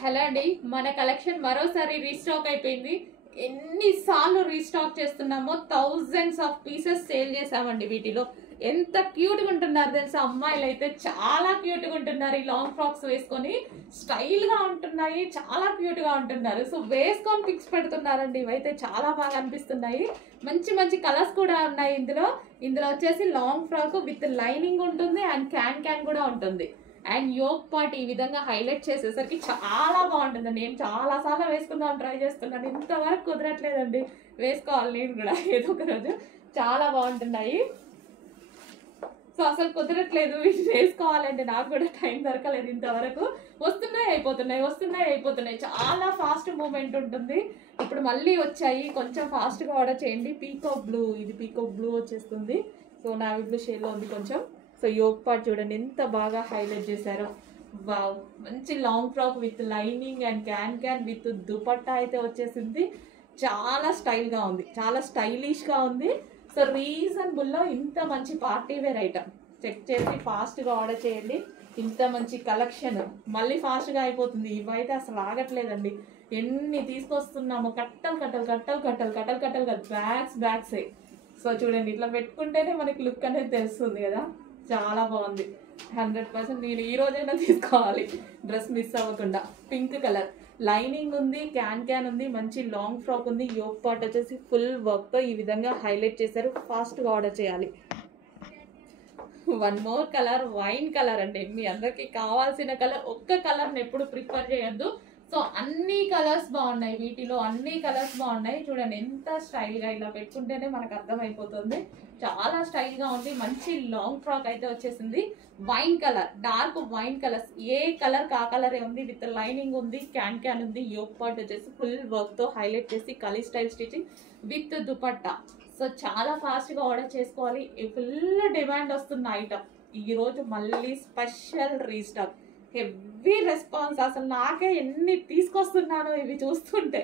Hello అండి, మన collection మరోసారి రీస్టాక్ అయిపోయింది. ఎన్నిసార్లు రీస్టాక్ చేస్తున్నామో థౌజండ్స్ ఆఫ్ పీసెస్ సేల్ చేసామండి. వీటిలో ఎంత క్యూట్ గా ఉంటున్నారు తెలుసా, అమ్మాయిలు అయితే చాలా క్యూట్ గా ఉంటున్నారు. ఈ లాంగ్ ఫ్రాక్స్ వేసుకొని స్టైల్ గా ఉంటున్నాయి, చాలా క్యూట్ గా ఉంటున్నారు. సో వేసుకొని పిక్స్ పెడుతున్నారండి. ఇవైతే చాలా బాగా అనిపిస్తున్నాయి. మంచి మంచి కలర్స్ కూడా ఉన్నాయి ఇందులో వచ్చేసి లాంగ్ ఫ్రాక్ విత్ లైనింగ్ ఉంటుంది అండ్ క్యాన్ కూడా ఉంటుంది. అండ్ యోక్ పార్ట్ ఈ విధంగా హైలైట్ చేసేసరికి చాలా బాగుంటుందండి. నేను చాలా సార్లు వేసుకుందాం ట్రై చేస్తున్నాను, ఇంతవరకు కుదరట్లేదండి. వేసుకోవాలి నేను కూడా ఏదో ఒక రోజు. చాలా బాగుంటున్నాయి. సో అసలు కుదరట్లేదు వీటి వేసుకోవాలంటే, నాకు కూడా టైం దొరకలేదు ఇంతవరకు. వస్తున్నాయి అయిపోతున్నాయి. చాలా ఫాస్ట్ మూమెంట్ ఉంటుంది. ఇప్పుడు మళ్ళీ వచ్చాయి, కొంచెం ఫాస్ట్గా ఆర్డర్ చేయండి. పీకాక్ బ్లూ, ఇది పీకాక్ బ్లూ వచ్చేస్తుంది. సో నావీ బ్లూ షేడ్లో ఉంది కొంచెం. సో యోక్ పార్ట్ చూడండి ఎంత బాగా హైలైట్ చేశారో. వావ్, మంచి long frock with lining and can with dupatta అయితే వచ్చేసింది. చాలా స్టైల్గా ఉంది, చాలా స్టైలిష్గా ఉంది. సో రీజనబుల్లో ఇంత మంచి పార్టీ వేర్ ఐటమ్ చెక్ చేసి ఫాస్ట్గా ఆర్డర్ చేయండి. ఇంత మంచి కలెక్షన్ మళ్ళీ ఫాస్ట్గా అయిపోతుంది. ఇవైతే అసలు ఆగట్లేదండి. ఎన్ని తీసుకొస్తున్నామో కట్టలు బ్యాగ్సే. సో చూడండి, ఇట్లా పెట్టుకుంటేనే మనకి లుక్ అనేది తెలుస్తుంది కదా. చాలా బాగుంది. 100% నేను ఈ రోజైనా తీసుకోవాలి, డ్రెస్ మిస్ అవ్వకుండా. పింక్ కలర్ లైనింగ్ ఉంది, క్యాన్ ఉంది, మంచి లాంగ్ ఫ్రాక్ ఉంది. యోక్ పార్ట్ వచ్చేసి ఫుల్ వర్క్తో ఈ విధంగా హైలైట్ చేశారు. ఫాస్ట్గా ఆర్డర్ చేయాలి. One more colour, wine colour అండి. మీ అందరికి కావాల్సిన కలర్. ఒక్క కలర్ని ఎప్పుడు ప్రిఫర్ చేయొద్దు. సో అన్ని కలర్స్ బాగున్నాయి, వీటిలో అన్ని కలర్స్ బాగున్నాయి. చూడండి ఎంత స్టైల్గా, ఇలా పెట్టుకుంటేనే మనకు అర్థమైపోతుంది. చాలా స్టైల్గా ఉంది. మంచి లాంగ్ ఫ్రాక్ అయితే వచ్చేసింది. Wine colour, dark wine colours, ఏ కలర్ కా కలరే ఉంది. విత్ లైనింగ్ ఉంది, క్యాన్ ఉంది. యోక్ పార్ట్ వచ్చేసి ఫుల్ వర్క్తో హైలైట్ చేసి kali style stitching with dupatta. So చాలా ఫాస్ట్గా ఆర్డర్ చేసుకోవాలి. ఫుల్ డిమాండ్ వస్తున్న ఐటమ్. ఈరోజు మళ్ళీ స్పెషల్ రీస్టాక్, హెవీ రెస్పాన్స్. అసలు నాకే ఎన్ని తీసుకొస్తున్నానో ఇవి చూస్తుంటే.